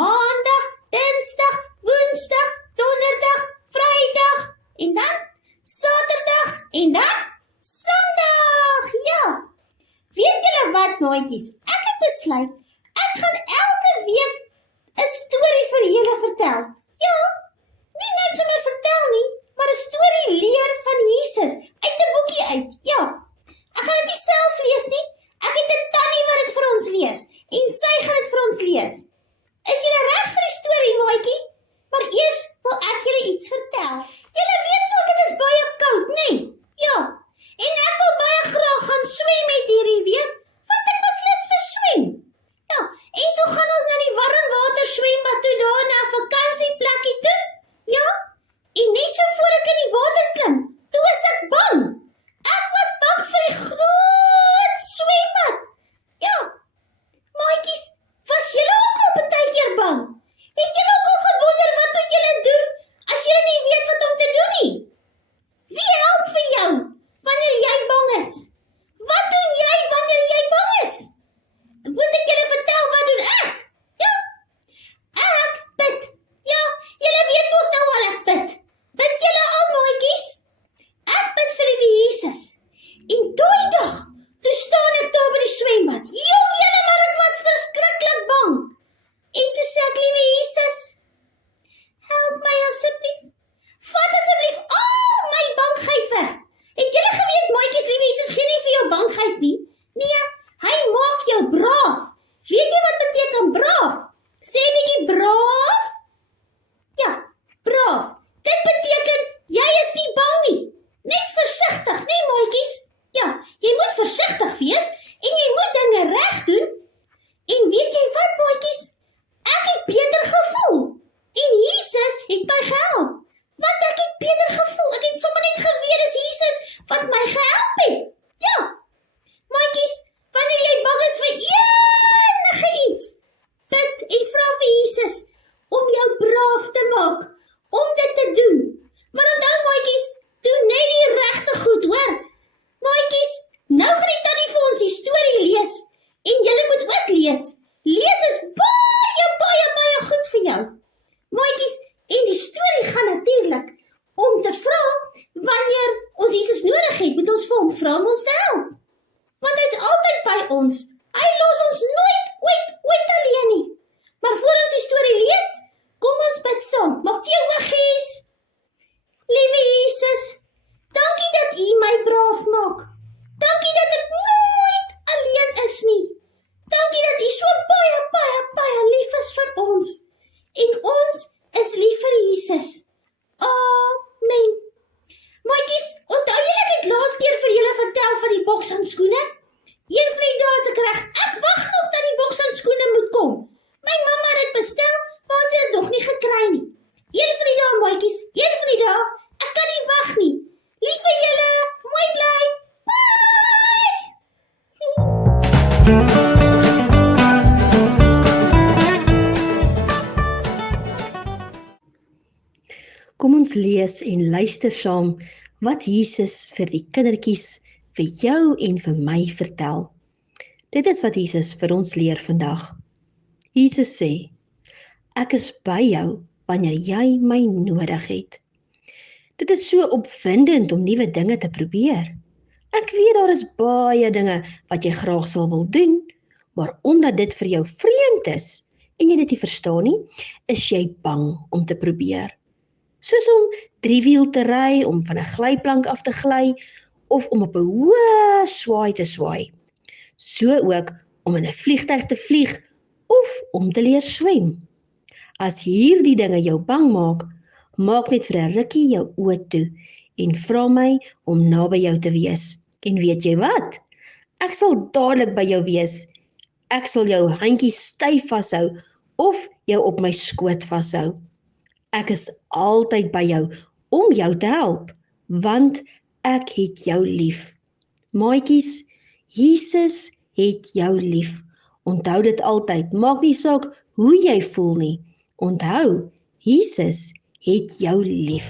Maandag, Dinsdag, Woensdag, Donderdag, Vrydag en dan Saterdag en dan Sondag. Ja. Weet julle wat, maatjies? Ek het besluit ek gaan elke week 'n storie vir julle vertel. Ja. Nie net sommer vertel nie, maar 'n storie leer van Jesus uit 'n boekie uit. Ja. Ek gaan dit nie self lees nie. Ek het 'n tannie wat dit vir ons lees en sy gaan dit vir ons lees. Is julle reg vir die storie, maatjie? Maar eers wil ek julle iets vertel. Julle weet mos dit is baie koud, nee? Ja. En ek wil baie graag gaan swem met hierdie week, want ek was lus vir swem. Ja, en toe gaan ons na die warm water swembad toe daar na 'n vakansieplekkie toe. Ja. En net so voor ek in die water klim, toe was ek bang. Ek was bang vir die groot swembad. Ja. Maatjies, was julle ook al partykeer bang? Het julle ook al gewonder wat moet julle doen as julle nie weet wat om te doen nie? Wie help vir jou wanneer jy bang is? Wat doen jy wanneer jy bang is? Moet ek julle vertel wat doen ek? Ja, ek bid. Ja, julle weet mos nou al ek bid. Bid julle al, maatjies? Ek bid vir die Jesus. En daai dag, toe staan ek daar by die swembad. Jong julle, maar ek was verskriklik bang. En toe sê ek, liewe Jesus, help my asseblief. Vat asseblief al my bangheid weg. Het julle geweet, maatjies, liewe Jesus gee nie vir jou bangheid nie. Nee, hy maak jou braaf. Weet jy wat beteken braaf? Sê 'n bietjie braaf. Ja, braaf. Dit beteken jy is nie bang nie. Net versigtig, nee maatjies. Ja, jy moet versigtig wees en jy moet dinge reg doen. En weet jy wat, maatjies? Ek het beter gevoel. En Jesus het my gehelp. Want ek het beter gevoel. Ek het sommer net geweet dis Jesus wat my gehelp het. Ja. Maatjies, wanneer jy bang is vir enige iets, bid en vra vir Jesus om jou braaf te maak, om dit te doen. Maar onthou maatjies, doen net die regte goed, hoor. Maatjies, nou gaan die tannie vir ons die storie lees. En julle moet ook lees. Lees is baie goed vir jou. Maatjies, en die storie gaan natuurlik om te vra, wanneer ons Jesus nodig het, moet ons vir hom vra om ons te help. Want hy is altyd by ons. Hy los ons nooit, ooit alleen nie. Maar voor ons die storie lees, kom ons bid saam. Maak jou oogies. Liewe Jesus, dankie dat U my braaf maak. Dankie dat ek nooit alleen is nie. Dankie dat U so baie lief is vir ons. En ons is lief vir Jesus. Amen. Maatjies, onthou julle ek het laas keer vir julle vertel van die bokshandskoene? Een van die dae is ek reg. Ek wag nog dat die bokshandskoene moet kom. My mamma het dit bestel, maar ons het dit nog nie gekry nie. Een van die dae, maatjies, een van die dae. Ek kan nie wag nie. Lief vir julle. Mooi bly. Bye. Kom ons lees en luister saam wat Jesus vir die kindertjies, vir jou en vir my vertel. Dit is wat Jesus vir ons leer vandag. Jesus sê, ek is by jou wanneer jy my nodig het. Dit is so opwindend om nuwe dinge te probeer. Ek weet daar is baie dinge wat jy graag sal wil doen, maar omdat dit vir jou vreemd is en jy dit nie verstaan nie, is jy bang om te probeer. Soos om driewiel te ry, om van 'n glyplank af te gly, of om op 'n hoë swaai te swaai. So ook om in 'n vliegtuig te vlieg, of om te leer swem. As hierdie dinge jou bang maak, maak net vir 'n rukkie jou oë toe, en vra my om naby jou te wees. En weet jy wat? Ek sal dadelik by jou wees. Ek sal jou handjie styf vashou of jou op my skoot vashou. Ek is altyd by jou om jou te help, want ek het jou lief. Maatjies, Jesus het jou lief. Onthou dit altyd, maak nie saak hoe jy voel nie. Onthou, Jesus het jou lief.